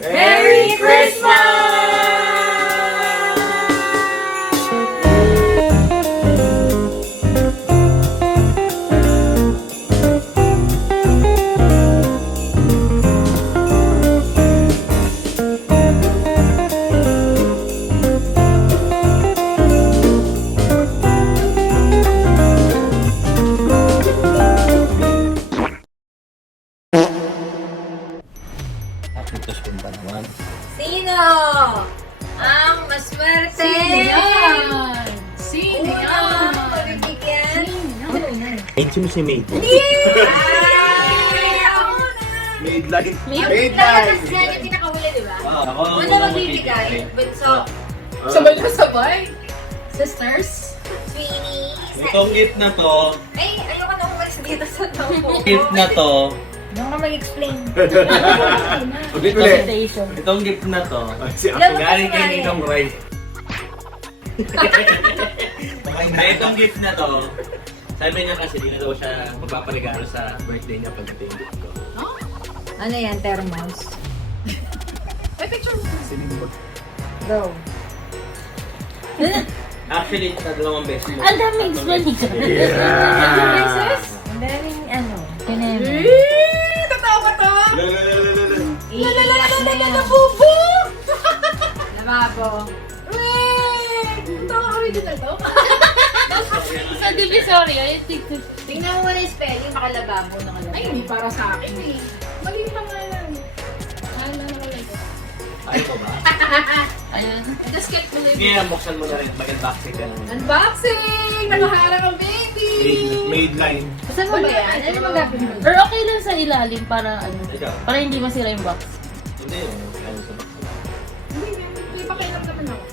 Merry Christmas! Sino ang maswerte? Sino yan? Sino yan? Pabibigyan? Maid, sino si Maid? Ay! Ako na! Maid light. Maid light! Kasi yan yung pinakahuli, di ba? Ako Una magbibigay. Bunso, Sabay na sabay. Sisters? Sweeney, Itong gift na to, ay, ayoko na umalis dito sa tao. gift na to, Doon ka mag-explain. ulit. Itong gift na to, si Ilan mo galing kasi kay nga Ninong Ray. Na itong gift na to, sabi niya kasi di na daw siya magpaparegalo sa birthday niya pagdating gift ko. Ano yan, thermos? May picture mo. Go. Actually, dalawang beses mo. Ang daming explanation. Ilang beses? Ang daming ano, pinemo. Totoo ba to? Iiyak na yun. Bubo! Lababo. Ito ang original to? Sa Divisoria, yung TikTok. Tingnan mo muna yung spelling, baka lababo nakalagay. Ay, hindi para sa akin eh. Mali pa nga yan. Ano na nakalagay ko? Ay ko ba? Ayun. Just get mo Sige, buksan mo na rin. Mag-unboxing ka lang. Unboxing! Nakaharap ang baby! Maid line. Saan mo ba yan? Ano mo gagawin mo? Or okay lang sa ilalim para ano. Ikaw? Para hindi masira yung box. Hindi, ano sa box. Hindi pa kailang naman ako.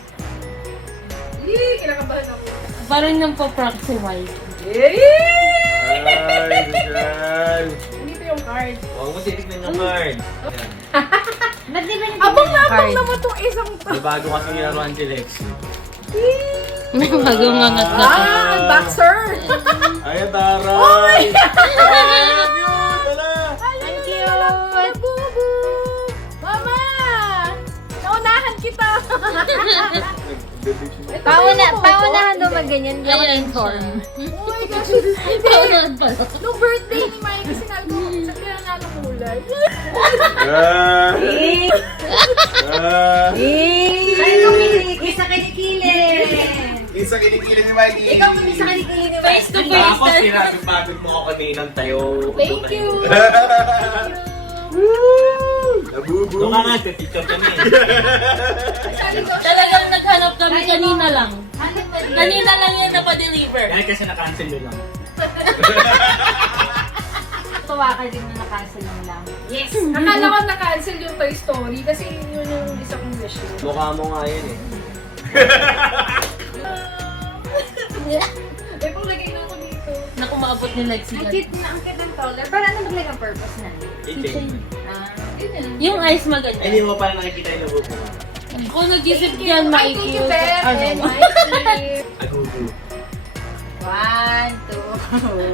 Yee! Kinakabahan ako. Parang yung pa-prank si Mike. Yee! Ay, Hindi pa yung card. huwag mo titignan yung card. Yan. Ba't di ba Abang naman tong isang to. May bago kasi nilaruan si Lexi. May bagong ngat na. Unboxer! Ay, taray! Thank you! Bubu! Mama! Naunahan kita! Paunahan daw mag-ganyan, hindi ako Ayan na-inform. Oh my gosh! Paunahan pala. Nung birthday ni Mike, sinabi ko, sa kaya nga ng kulay. Ano kinikili sa kinikili? Isa kinikili ni Mikey. Ikaw kung sa kinikili ni Face to face. Tapos sinasipagod mo ako kaninang tayo. Thank you! Nabubu. Doon ka nga, picture kami. Talagang naghanap kami kanina lang. Ano ba yun? Kanina lang yun napadeliver. Dahil kasi na-cancel nyo lang. Tuwa ka din na na-cancel mo lang. Yes! Akala ko na-cancel yung Toy Story kasi yun yung isa kong wish list. Mukha mo nga yun eh. May paglagay na ako dito. Na kumaabot ni Lexi. Ang cute na, ang cute ng color. Pero ano maglagay ang purpose na? Keychain. Yung eyes maganda. Ay, hindi mo pala nakikita yung nabubu. Kung nag-isip yan, Ay, thank you, maikiyot. Beth! Ano? And Mikey! Agugu. 1,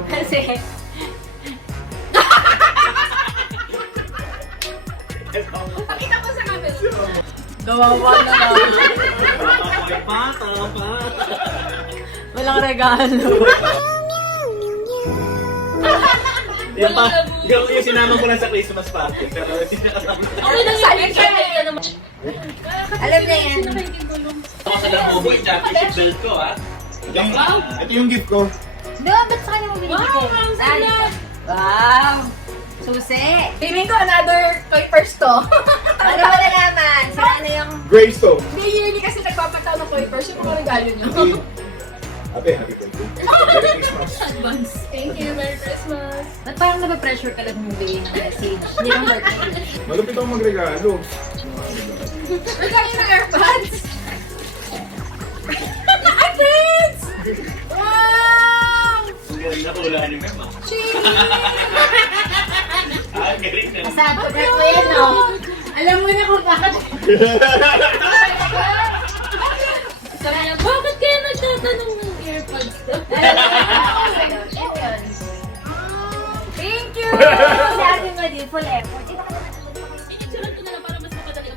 2. Kasi, Pakita ko sa camera. gawawa na lang. Pata, pata. Walang regalo. Yan pa, yung sinama ko lang sa Christmas party. Pero hindi nakasama. Ako nang sabi ka naman. Alam na yan. Ako sa labubo yung championship belt ko, ha? Ito yung gift ko. Doon, ba't sa kanya mo binigay ko? Saan? Wow! Susi! Feeling ko another toy first to. Ano ba nalaman? Sa ano yung... Gravestone. Hindi, yearly kasi nagpapataw ng toy first. Yung mga regalo nyo. Happy birthday. Merry Christmas. Advance. Thank you, Merry Christmas. Ba't parang napapressure ka lang yung bigay ng message? Hindi kang birthday. Malupit ako magregalo. Regalo ng AirPods. AirPods! Wow! Nakulaan ni Mema. Ah, galing na. Saan ko mo yan, no? Alam mo na kung bakit. Bakit kaya nagtatanong ng earpods to? Thank you! Sa atin mo din, full effort. Picture ko na lang para mas makadali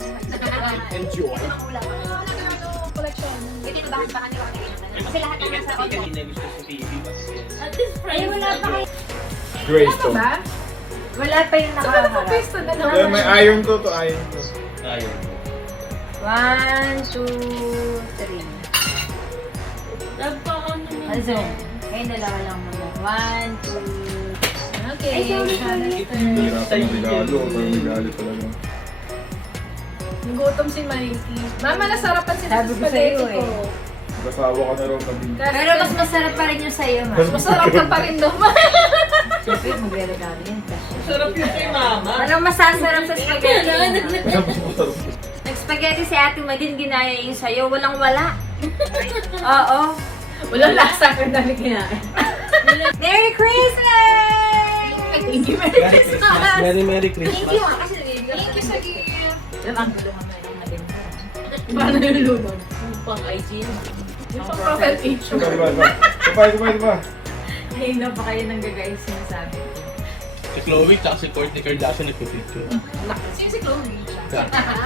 Enjoy. Wala pa. collection. Hindi ba bakit baka nila kasi lahat ng nasa Hindi online. na gusto sa TV kasi At least Ay, wala pa kayo. Greystone. Ba? Wala pa yung Saan ka nakaharap. nakapaste na? Kaya may iron to iron to. ayun. 1, 2, 3. love pa ako naman. Also, kayong dalawa lang muna. 1, 2. Okay. Ay, sorry. Hirapan ng regalo. Parang regalo talaga. Nagutom si Mikey. Mama, nasarapan sila Sabi sa ko spaghetti sa'yo ko. eh. Basawa ka na raw maging. Pero mas masarap pa rin yung sa'yo, ma. Masarap ka pa rin naman. Siyempre, magre-regalo yan. Sarap yun kay mama. Anong masasarap sa spaghetti? Masarap. Nag-spaghetti si Ate Madin, ginaya yung sa'yo. Walang-wala. Oo. Walang lasa ka dali kinain. Merry Christmas! Thank you, Merry Christmas. Merry Thank you, ha, kasi nabibigyan Thank you sa gift. Alam, ang tulungan mo yung Madin mo. Paano yung lunod? Pang hygiene. Yung pang profile picture. Diba? Ayun na pa kayo nang gagawin sinasabi. Si Chloe at si Courtney Kardashian nagpipicture. Sino si Chloe?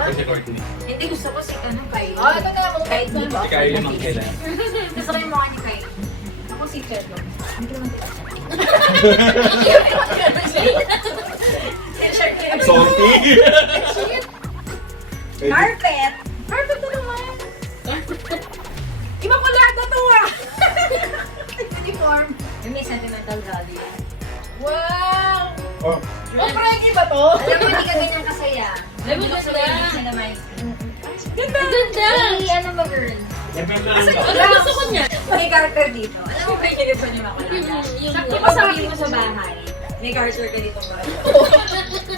Si Courtney. Hindi, gusto ko si ano, Kylie. Oh, ito na ako. Kylie. Si Kylie Mangkela. Gusto ko yung mukha ni Kylie. Ako si Chelo. Hindi ko naman tila. Salty. Carpet! Perfect na naman. Immaculada to ah! Uniform. Yung may sentimental value. Wow! Oh, Oh, parang iba to? Alam mo, hindi ka ganyan kasaya. Alam mo, Gusto ganda. ko yung sila Mike. Ganda! Ganda! Ay, ano ba, girl? Ano gusto ko niya? May Carter dito. Alam mo ba yung uniform ni Makulada? Yung Pag sabi mo sa bahay, may Carter ka dito para.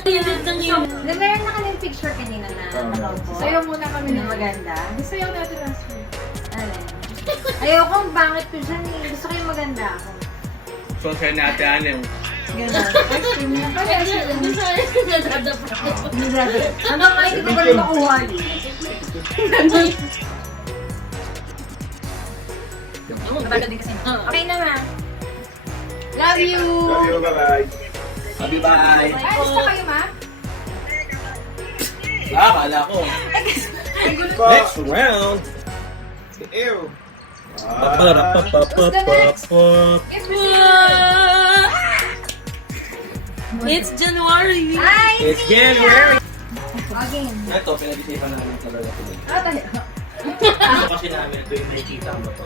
unit ng yun. Meron na kaming picture kanina na nakaupo. Sayo muna kami Na maganda. Sayo natin last week. Alin? Ayoko, ang bangit ko dyan eh. Gusto ko yung maganda ako. So, siya natin ano. Ganda. Gusto ko nagdada pa. Hanggang nga hindi ko pa rin makuha eh. Nabagal din kasi. Okay na, ma. Love you! love you, bye-bye. Happy bye. Ay, gusto kayo, ma? Kala ko. Next round. Ew. Yes, It's January. Hi, It's January. Again. Ito, pinag-isipan namin talaga ito. tayo. Kasi namin ito yung nakikita mo to.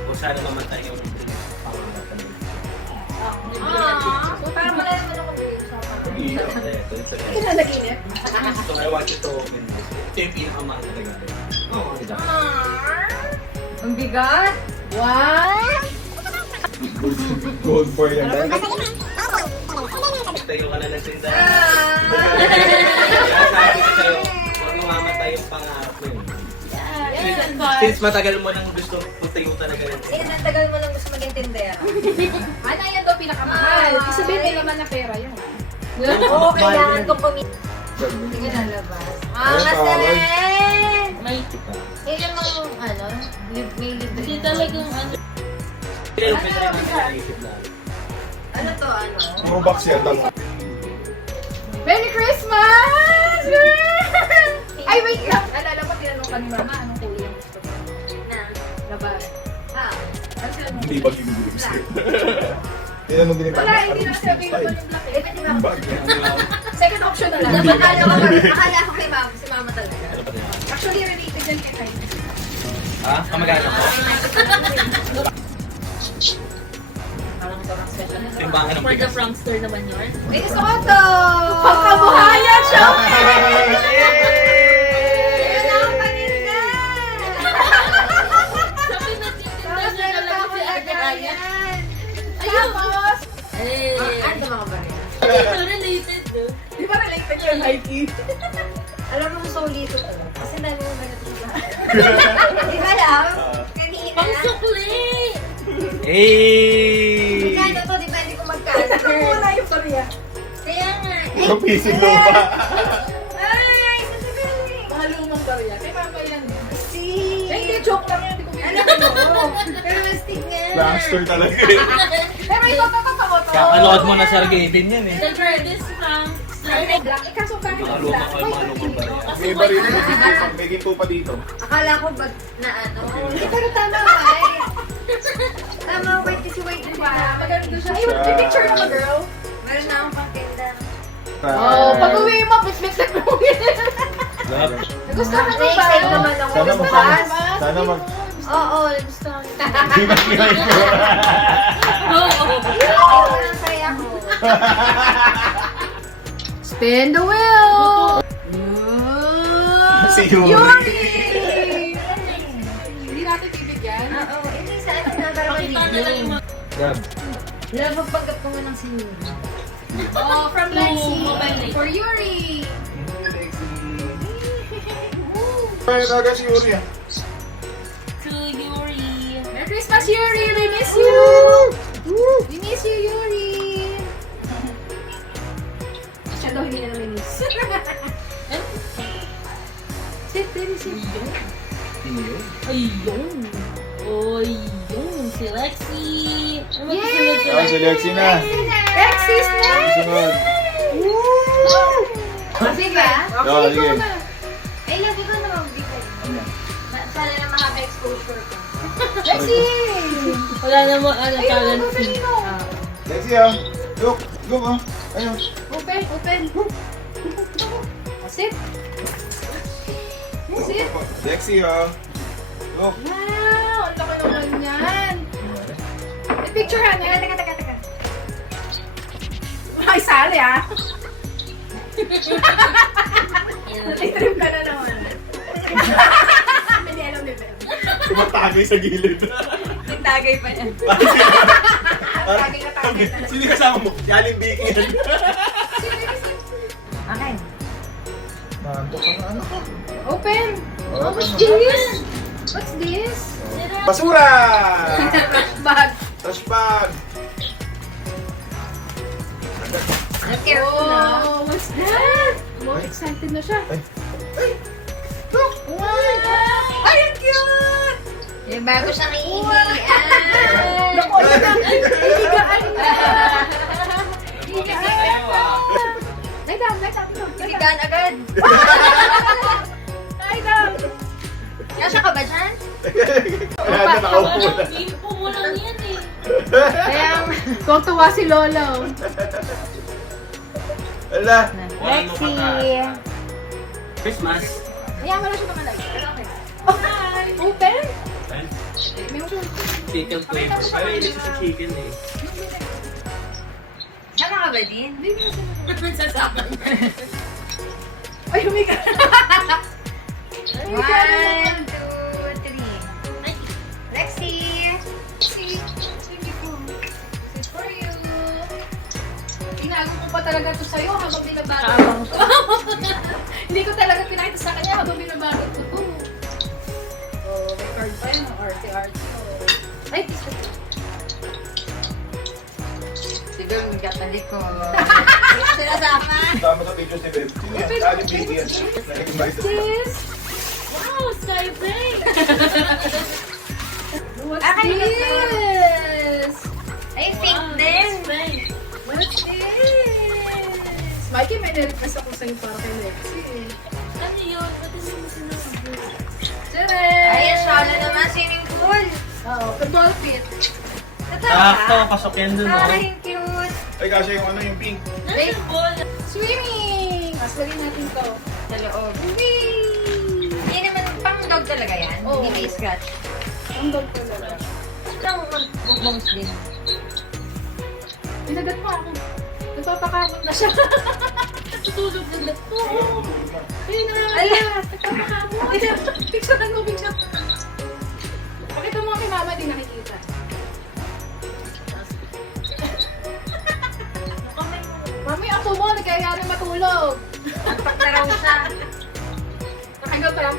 Kung sana mamatay yung pangarap mo. So, parang wala naman ako sa Ito. Kinalaginip. So, I want you to open this. Ito yung pinakamahal na regalo. Oo, ito. Ang bigat. Wow! Gold boy yan. Tayo ka na ng tindahan. Kaya sabi ko sa'yo, huwag mo mamatay yung pangarap mo yun. Since matagal mo nang gusto magtayo talaga ng Eh, natagal mo lang gusto maging tindera. Ano yan daw pinakamahal? Ibig sabihin, may laman na pera yun. Oo, kailangan kong kumita. Hindi ka nalabas. Masarap! May, Eh, yung mga, ano, may libre. hindi talagang ano. Ano to, ano? Puro box yan. Merry Christmas! Ay, wait lang. Alala mo, tinanong ka ni Mama, anong kulay ang gusto mo? Labas. Ah. Ano sila mo? Hindi ba bibili gusto? Tinanong din ni Wala, hindi na siya available yung black eh. Pwede ba? Second option na lang. Akala ko kay mama, si mama talaga. Actually, related yan kay Kylie. Ha? Kamagana ko? Parang ito ang special. Timbangan ng For the bigas. prankster naman yun. May gusto ko to! Pagkabuhayan siya! Meron na akong paninda! Sabi na Tapos titinda meron niya na pa lang akong si Ate Aya. lagayan. Tapos, Eh, Ano mga baril? ito related, no? di ba related yung Nike? Alam mo kung solito to. Kasi dami mo ganito sa Di ba lang? Kanina. Pang sukli! Hey! Magkano to? Depende kung magkano. Ito muna yung Korea. Kaya nga. Puro pising lupa. Ay, sasabihin. Mga lumang Korea. Kay Mama yan. Si... Hindi, joke lang yan. Hindi ko Alam binigyan. mo. Pero mastig nga. Plaster talaga eh. Pero ito, tatawa to. Kakanood mo na sa Argentine yan eh. The greatest prankster Black. Ikaso ka Mga luma ko, mga lumang barya. May iba rin. May ginto pa dito. Akala ko ba na ano? Eh, pero tama white. Tama, white kasi white din Wow, ba? maganda siya. Ay, may picture mo, girl. Meron na akong pangtinda. Oh, pag-uwi mo, bisbis mo. Love. Nagustuhan mo ba? Na-excite naman ako. Sana Gusto magpapas. ba? Sana mag... Oo, gusto ko. Di ba kinain ko? Ang saya ko. Spin the wheel! Si Yuri. Hindi natin bibigyan. Oo, hindi sa ano na para Pakita na lang yung Gab. Wala magpagkat ko ng sinyo. Oh, from Lexi. mobile light. For Yuri. Paano talaga si Yuri ah? to Yuri. Merry Christmas, Yuri! We miss you! We miss you, Yuri! Siya daw hindi na namiss. Sit, baby, sit. Ayun. Ayun. Si Lexi. Ano Yay! susunod si Ah, si Lexi na. Lexis na! Sunod. Kasi ba? Oo, sige. Ikaw na. Ay, lagi ko naman bigay. Sana na makaka-exposure ko. Lexi! Wala namang ano Ayun, talent ang fee. kanino. Lexi ah. Look. Look ah. Ayun. Open, open. Sit. Sit. Lexi ah. Look. Wow! Ang laki naman yan. I-picture ha. Teka. Ay, sali ah. I-trip ka na naman. Hindi alam ni Ben. Tumatagay sa gilid. Nagtagay pa yan. Tagay na tagay na. Sino kasama mo? Yaling Bacon. Akin. Nantok ka na ano ka. Open. Oh, What's ano? this? What's this? Basura! Bag. Trash bag! Nag-careful na. Oh, what's that? Wow, excited na siya. Ay! Ay! Look! Wow! Ay, ang cute! May bago siyang iihian. Naku, ito na. Higaan na. Higaan na. Lay down, lay down. Higaan agad. Lay down. Kasya ka ba dyan? Kaya na nakaupo na. Info mo lang yan eh. Kaya, tuwa si Lolo. Ala! Lexi. Christmas. Kaya wala siya mga light. Pero okay. Open? May uso. Chicken flavor. Ay, hindi sa chicken eh. Kasya ka ba din? Sasama. Ay, humiga. 1, 2, 3. Lexi. It's for you. Tinago ko pa talaga to sa'yo habang binabago. Hindi ko talaga pinakita sa kanya habang binabago ko. Oh, may card pa yun. Arte-arte. Ay, Siguro may katalik ko. Sinasama. Tama sa pictures ni Beb. Sino yan? Yaling Bacon yan. Nag-invite us. this? Wow, Skybreak! What's Ah, kanina pa. this? Ay, pink din. What's this? Mikey, may na-request ako sa'yo para kay Lexi. Ano yun? Ba't yung sinasabi? Tcharam! Ay, ang shala naman, swimming pool. Oo, football fit. Sakto, pasok yan dun oh. Ay, cute. Ay, kasi yung ano yung pink. Nasa ball. Swimming! Mas lagyan natin to. Sa loob. Hindi naman, pang dog talaga yan. Oo. Hindi may scratch. Ang dog ko lang. Ang mag-bones din. Pinagat mo ako. Nagpapakamot na siya. Tutulog na lahat. Oo. Ayun na. Ala! Nagpapakamot. Picturean mo, picture. Pakita mo kay mama, di nakikita. Mami, ako mo, nagkayari matulog. Nagpak na raw siya. Nakahinga pa lang.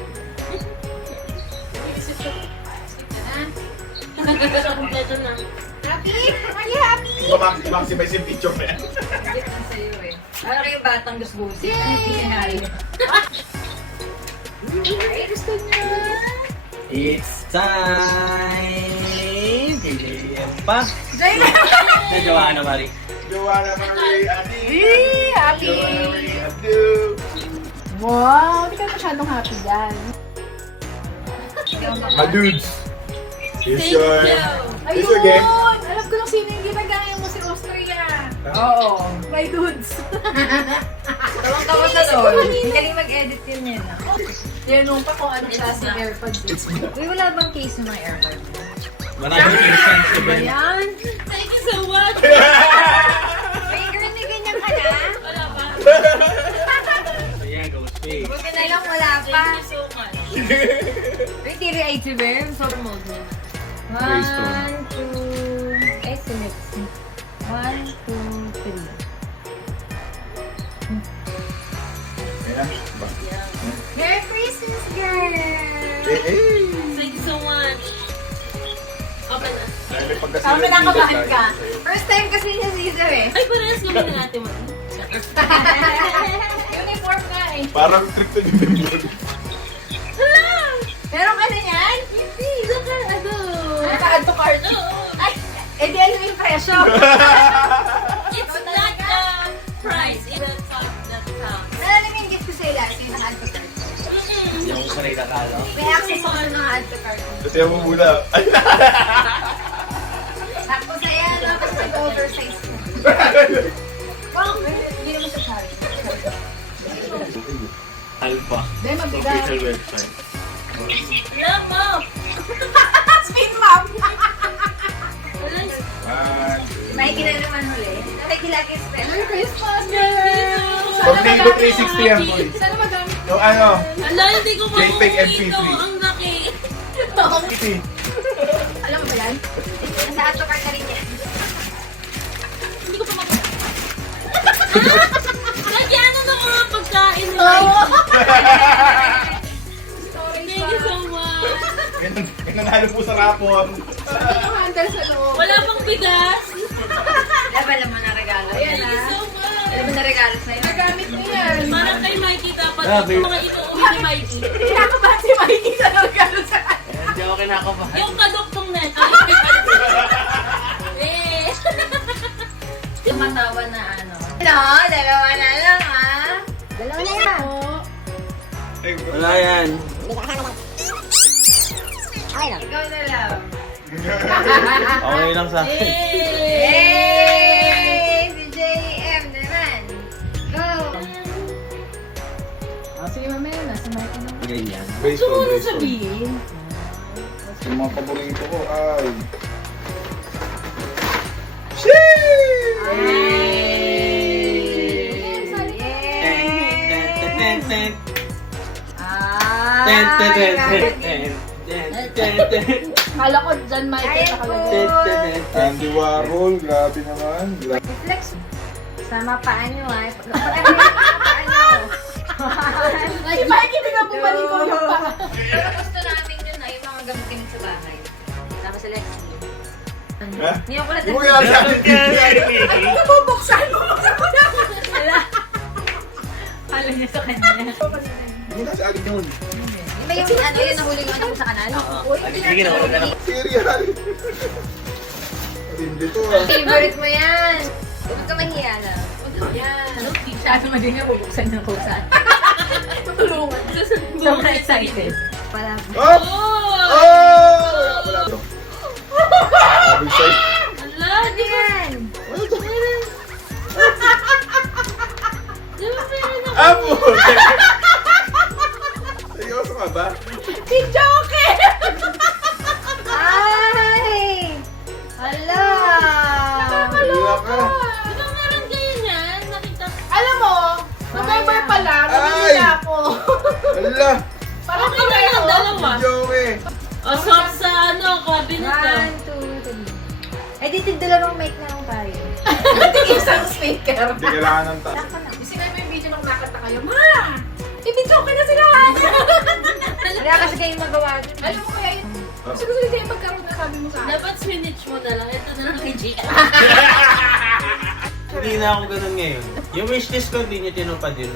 Iisip ko. Sleep ka na. Sa kompleto na. Happy? Are you happy? Maximize yung picture na yan. Hindi naman sa'yo eh. Ano kayong batang gusgusi? Yay! Ay, gusto niya. It's time! Bigyan pa! Jay! Nadyawa ka na, Mari. Joanna Marie Adi. Happy! Joanna Marie Adi. Wow, hindi ka masyadong happy dyan. Dudes. Here's Thank your... you. Here's your game. Alam ko lang sino yung ginagaya mo si Austria. Oo. My dudes. Tawang-tawa sa doon. Galing mag-edit yun yun. Tinanong pa kung ano klaseng AirPods. Uy, wala bang case ng mga airpods? Maraming insensitive. Ayan. Thank you so much. May girl, may ganyan ka na? Wala pa. Ayan, go speak. Buti na lang wala pa. Thank you so much. Uy, tiri ay si Bem. So, Promote niya. 1, 2... Ay, sunod. 1, 2, 3. Ayan. Merry Christmas, girl! Thank you so much. Okay na. Saan kinakabahan ka? First time kasi niya Caesar eh. Ay, parehas kami ng ate mo. Uniform nga eh. Parang trip to December. Meron ka na yan? Hindi, saka ano. Naka-add to cart. Ay, edi ano yung presyo? It's not the price, it's the top that counts. Nalala mo yung gift ko sa'yo last yung naka-add to cart. Hindi ako sanay kakalo. May access ako ng naka-add to cart. Kasi mo muna. Ay, Sakto sa'yo, no? Tapos mag-oversize mo. Wow, hindi naman sa sorry. Alpha. Dahil mabigat. Official website. Love mo! Spin mom! Wala. Makikila naman huli. Nakikila ka yung special. Merry Christmas, girl! Pag Lego 360 yan, boy. Sana magamit mo. Yung ano, Ala, hindi ko JPEG makuha MP3. ito. Ang laki. Alam mo ba yan? Nasa add to cart na rin yan. Hindi ko pa makuha. Nandiyan ano ng mga pagkain mo. Storage Thank you so much. may nanalo po sa rapon. Yung handle sa loob. Wala pang bigas. Alam mo na regalo. Ayan Thank you ah. so much. Alam mo na regalo sa'yo. Nagamit mo yan. Parang kay Mikey dapat Grabe. mga ituuwi ni Mikey. Kinakabahan si Mikey sa regalo sa kanya. Hindi ako kinakabahan. Yung kaduktong net. Eh. Tumatawa na ano. No, dalawa na lang ah. Dalawa na lang. Wala yan. Ikaw na lang. Okay lang sa akin. Yay! Si JM naman. Go! Oh, sige mamaya, nasa Mikey na. Ganyan. Based Gusto on, mo na based on. sabihin. Yung mga paborito ko ay... Ten, Ah! ten, ten, ten, grabe. ten, ten, ten, ten. Kala ko dyan, Mikey, Ayan nakalagay. po. Ten, ten, ten, ten. Andy Warhol, grabe naman. Flex. Sama paa nyo ah. Pag ano yung paa nyo? Si Mikey, bigla bumalik ko yung pa. Pero gusto namin yun na yung mga gamitin sa bahay. Sama sa Lexi. Ha? Hindi ako na Yung mga sabi Ay, kung nabubuksan mo ko na. Wala. Alam niya sa kanya. Yung nasa akin yun. Di ba yung ano yun nahuli yung anak ko sa kanal? Sige na, wala na. Serial. Hindi to ah. Favorite mo yan. Huwag ka mahiya lang. Yan. Sabi mo din niya bubuksan ng kusan. Tutulungan. Sobrang excited. Pala. Oh! Oh! Oh! Wala to. Sabi sa'yo. Ala, di ba? Yan. Di ba meron ako? Apo! Seryoso ka ba? Si Joker! Ay! Hala! Wala ka. Di ba meron kayo niyan? Nakita ko. Alam mo, November pa lang, Ay! nabili na ako. Wala! Parang Okay na yung dalawa. Joke eh. O, swap sa ano, cabinet na. 1, 2, 3. Eh, dito dalawang mic na lang tayo. Isang speaker. Hindi kailangan ng taas. Isipin mo yung video nung nakanta kayo, Ma! I-video ka na sila! Wala kasi kayong magawa. Alam mo kaya yun, gusto ko sila magkaroon na sabi mo sa akin. Dapat spinach mo na lang. Ito na lang kay Jika. Hindi na ako ganun ngayon. Yung wishlist ko, hindi niya tinupad yun.